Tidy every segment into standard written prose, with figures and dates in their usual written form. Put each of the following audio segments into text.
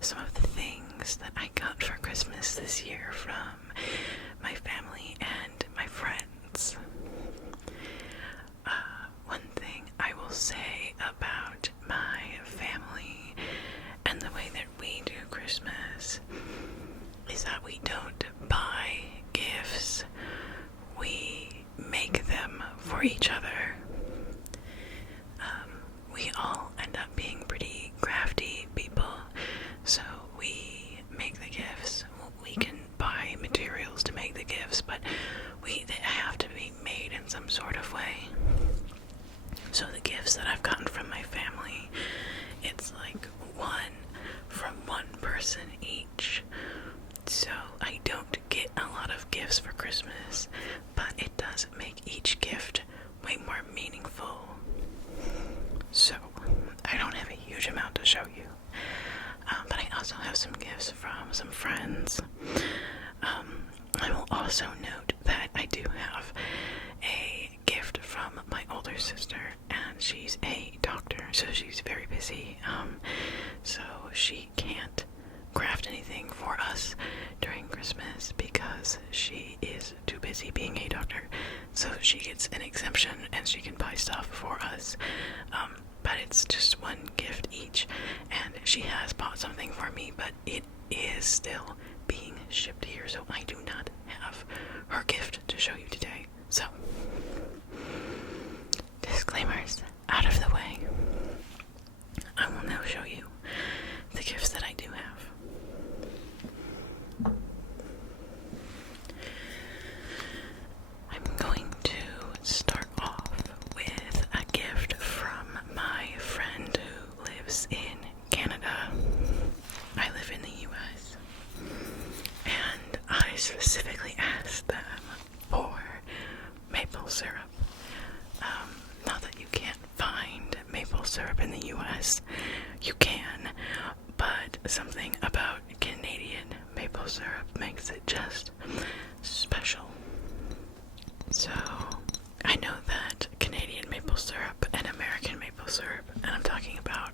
some of the things that I got for Christmas this year from my family and my friends. One thing I will say about my family and the way that we do Christmas is that we don't buy gifts, we make them for each other. We all end up being pretty crafty people, so we make the gifts. We can buy materials to make the gifts, but they have to be made in some sort of way. So the gifts that I've gotten from my family, it's like one from one person each. So I don't get a lot of gifts for Christmas, but it does make each gift way more meaningful. So I don't have a huge amount to show you, but I also have some gifts from some friends. I will also note that I do have a gift from my older sister, and she's a doctor, so she's very busy, so she can't craft anything for us during Christmas because she is too busy being a doctor. So she gets an exemption and she can buy stuff for us, but it's just one gift each, and she has bought something for me, but it is still being shipped here, so I do not have her gift to show you today. So, disclaimers out of the way, I will now show you the gifts that I do have. I'm going to start off with a gift from my friend who lives in Canada. I live in the US, and I specifically asked them for maple syrup. Not that you can't find maple syrup in the US, you can, but something about Canadian maple syrup makes it just special. So, I know that Canadian maple syrup and American maple syrup, and I'm talking about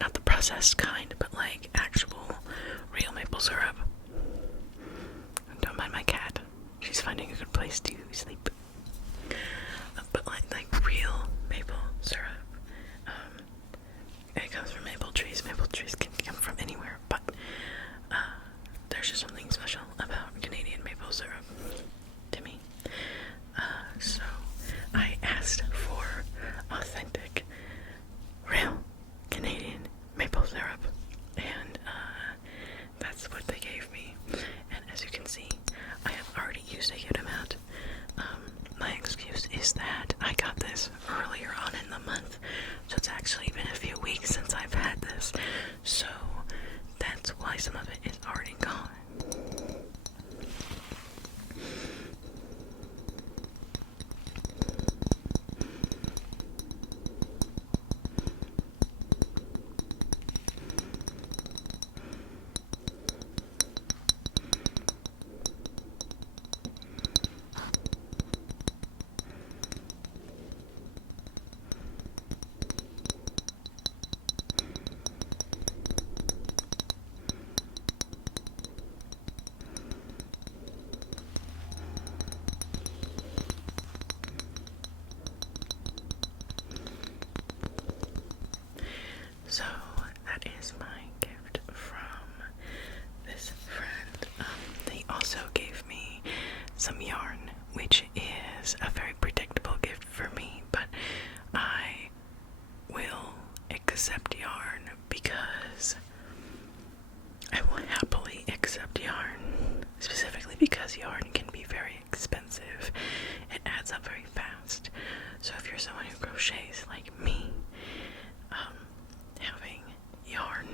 not the processed kind, but like actual real maple syrup. Don't mind my cat. She's finding a good place to sleep. But like real maple syrup. It comes from maple trees. Maple trees can come from anywhere, but there's just something special about Canadian maple syrup to me. So I asked for authentic, real Canadian maple syrup, and that's what they gave me. And as you can see, I have already used a good amount. My excuse is that I got this earlier on in the month, so it's actually been a few weeks since I've had this, so that's why some of it is already gone. So that is my gift from this friend. They also gave me some yarn, which is a very predictable gift for me, but I will accept yarn because I will happily accept yarn, specifically because yarn can be very expensive. It adds up very fast. So if you're someone who crochets like me, having yarn,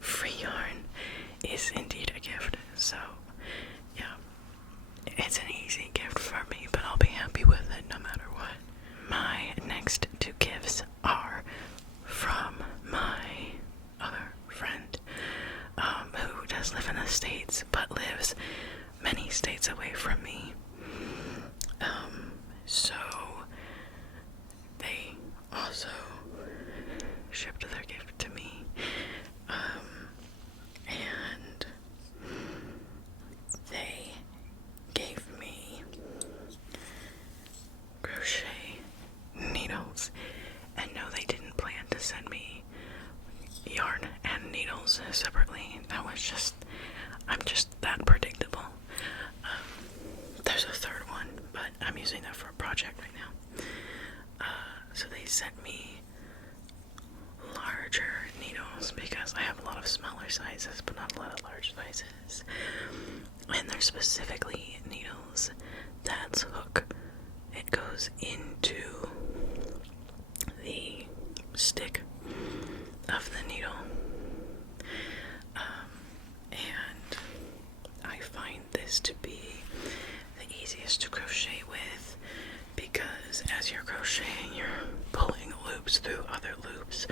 free yarn, is indeed a gift. So, yeah, it's an easy gift for me, but I'll be happy with it no matter what. My next two gifts are from my other friend, who does live in the States, but lives many states away from me. So they also shipped their gift to me. needles separately. I'm just that predictable. There's a third one, but I'm using that for a project right now. So they sent me larger needles because I have a lot of smaller sizes, but not a lot of large sizes. And they're specifically needles that's hook. It goes into the stick of the needle. And I find this to be the easiest to crochet with because as you're crocheting, you're pulling loops through other loops.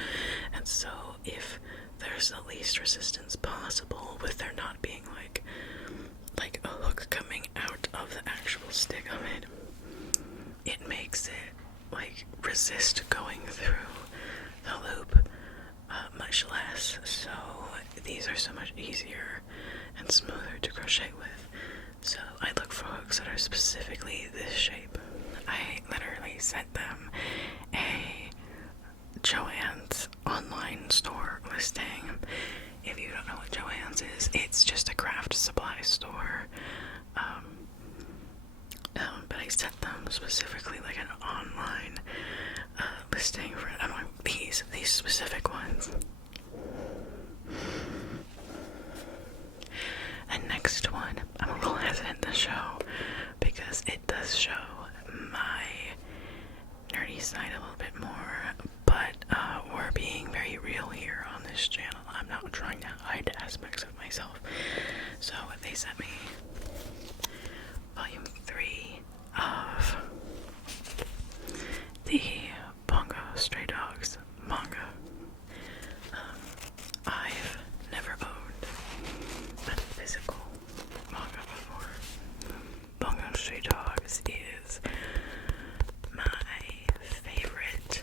And so if there's the least resistance possible with there not being like a hook coming out of the actual stick of it, it makes it resist going through the loop much less. So these are so much easier and smoother to crochet with. So I look for hooks that are specifically this shape. I literally sent them a Joann's online store listing. If you don't know what Joann's is, it's just a craft supply store. But I sent them specifically an online listing for these specific ones. And next one, I'm a little hesitant to show because it does show my nerdy side a little bit more, but we're being very real here on this channel. I'm not trying to hide aspects of myself. So they sent me volume 3 of the Bongo Stray Dogs manga. I've never owned a physical manga before. Bongo Stray Dogs is my favorite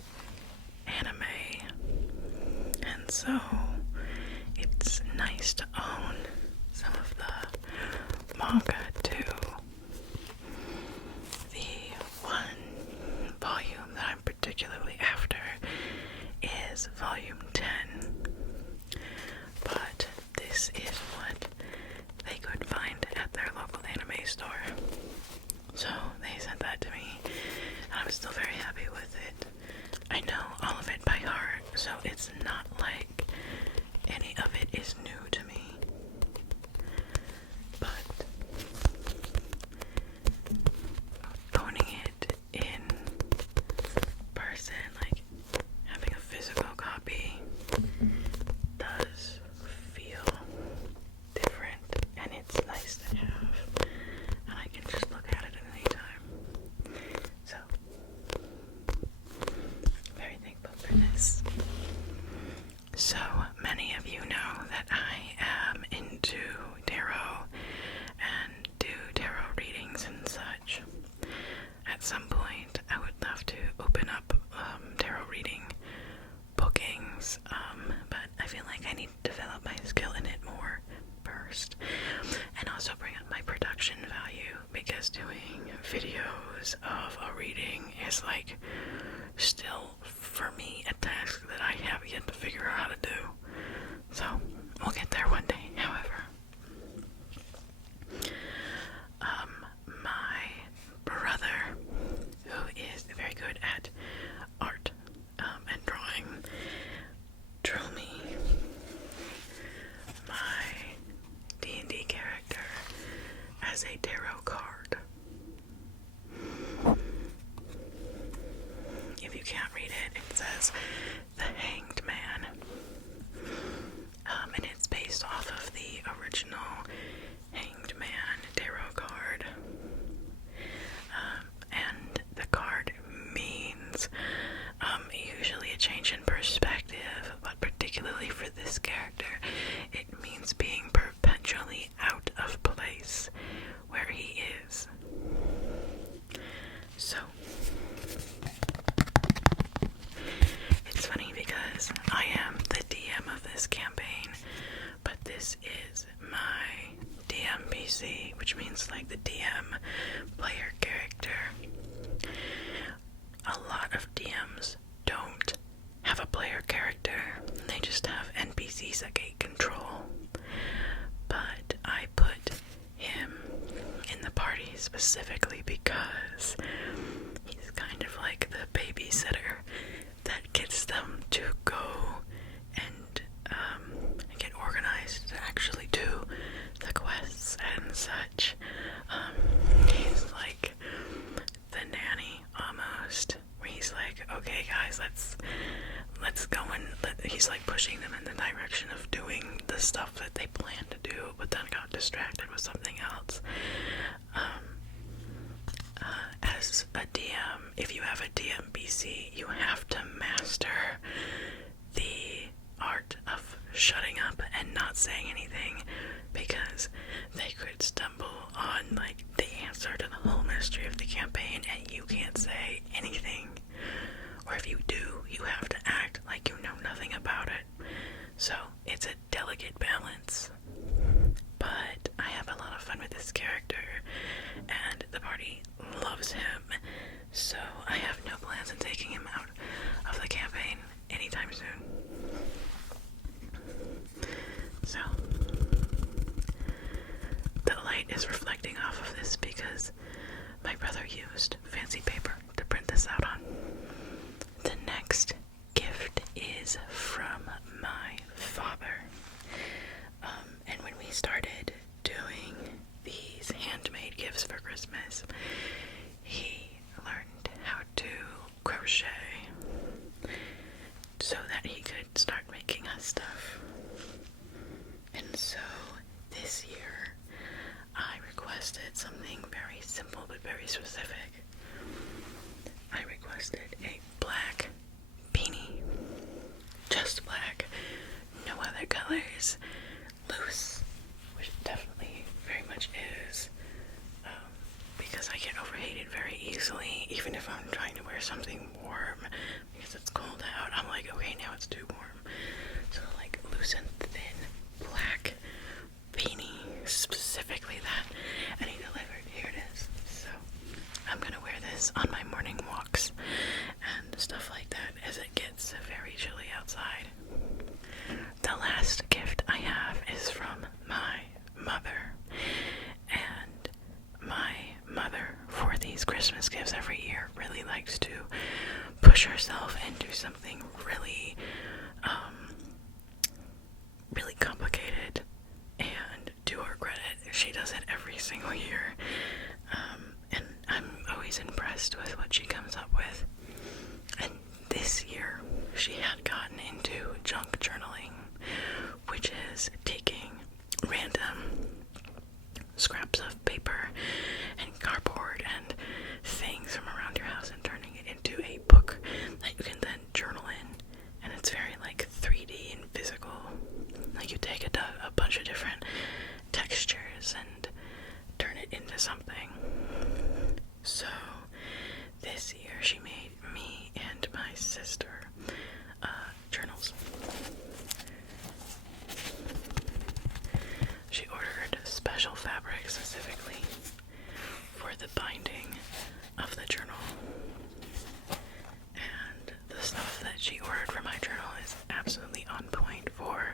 anime, and so it's nice to own some of the manga too. The one volume that I'm particularly after is volume 10, but this is what they could find at their local anime store. So they sent that to me, and I'm still very happy with it. I know all of it by heart, so it's not like any of it is new to me. But owning it in person, having a physical copy, does feel different, and it's nice to have, and I can just look at it at any time. So, very thankful for this. So, many of you know that I am into tarot and do tarot readings and such. At some point, I would love to open up tarot reading bookings, but I feel like I need to develop my skill in it more first, and also bring up my production value, because doing videos of a reading is still for me a task that I have yet to figure out how to do. So we'll get there one day. However, my brother, who is very good at art and drawing, drew me my D&D character as a tarot card. If you can't read it, it says The Hanged Man. And it's based off of the original Hanged Man tarot card. And the card means usually a change in perspective, but particularly for this character, it means being perpetually out of place where he is. So, it's funny because I am the DM of this campaign, but this is my DM PC, which means the DM player character. A lot of DMs don't have a player character, they just have NPCs that get control. But I put him in the party specifically because he's kind of like the babysitter that gets them to go and get organized to actually do the quests and such. He's like the nanny almost, where he's like, okay guys, let's go, and he's like pushing them in the direction of doing the stuff that they planned to do, but then got distracted with something else. As a DM, if you have a DMBC, you have to master the art of shutting up and not saying anything, because they could stumble on like the answer to the whole mystery of the campaign and you can't say anything. Or if you do, you have to act like you know nothing about it. So it's a delicate balance. But I have a lot of fun with this character, and the party loves him. So I have no plans on taking him out of the campaign anytime soon. So the light is reflecting off of this because my brother used fancy paper to print this out on. The next gift is from my father. And when we started doing these handmade gifts for Christmas, he learned how to crochet so that he could start making us stuff. And so this year I requested something very simple but very specific. I requested a black beanie. Just black. No other colors. Loose. Which it definitely very much is. Because I get overheated very easily, even if I'm trying to wear something warm. Because it's cold out, I'm like, okay, now it's too warm. So like loose and thin black beanie, specifically that. And he delivered. Here it is. So I'm gonna wear this on my morning walks and stuff like that as it gets very chilly outside. The last gift I have is from my mother. And my mother, for these Christmas gifts every year, really likes to push herself and do something really, really complicated. And to her credit, she does it every single year. And I'm always impressed with what she comes up with. And this year, she had gotten into junk journaling, which is taking random scraps of paper and cardboard and things from around your house and turning it into a book that you can then journal in. And it's very like 3D and physical. Like you take a bunch of different textures and turn it into something. So this year she made me and my sister journals. She ordered special fabric specifically for the binding of the journal. And the stuff that she ordered for my journal is absolutely on point for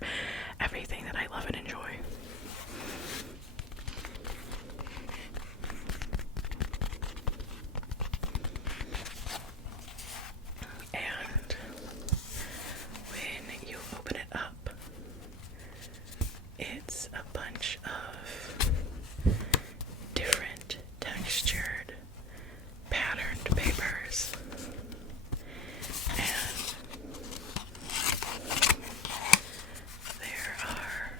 everything that I love and enjoy. And when you open it up, it's a bunch of different textured, patterned papers. And there are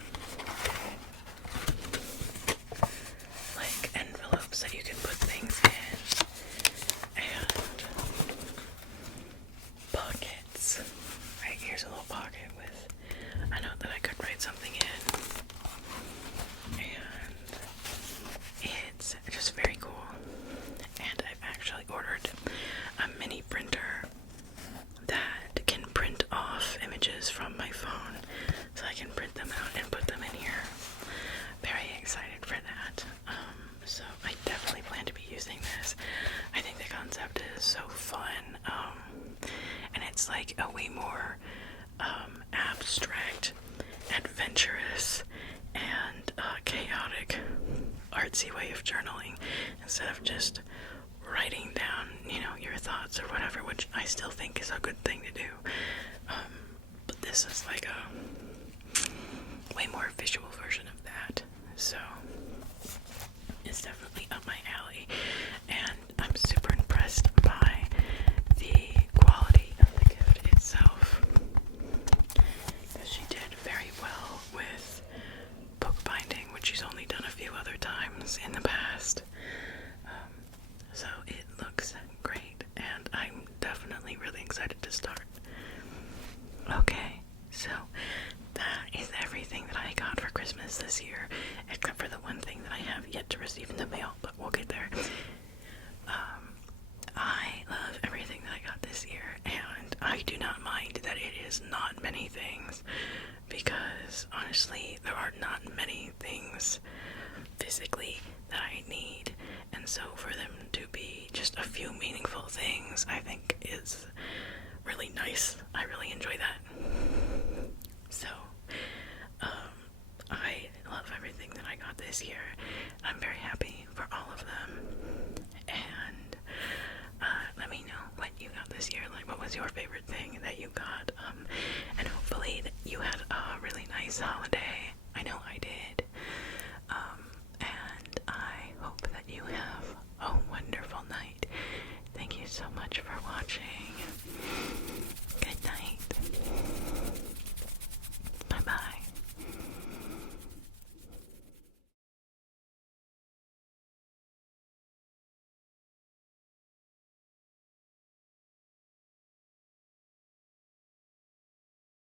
fancy way of journaling instead of just writing down, you know, your thoughts or whatever, which I still think is a good thing to do. But this is like a way more visual version of that. So it's definitely up my alley, and I'm super impressed by the quality of the gift itself. She did very well with bookbinding, which she's only done a few other times in the past. So it looks great, and I'm definitely really excited to start. Okay, so that is everything that I got for Christmas this year, except for the one thing that I have yet to receive in the mail, but we'll get there. I love everything that I got this year, and I do not mind that it is not many things, because honestly, there are not many things physically that I need, and so for them to be just a few meaningful things, I think is really nice. I really enjoy that. So, I love everything that I got this year. I'm very happy for all of them. And let me know what you got this year. Like, what was your favorite thing that you got? And hopefully that you had a really nice holiday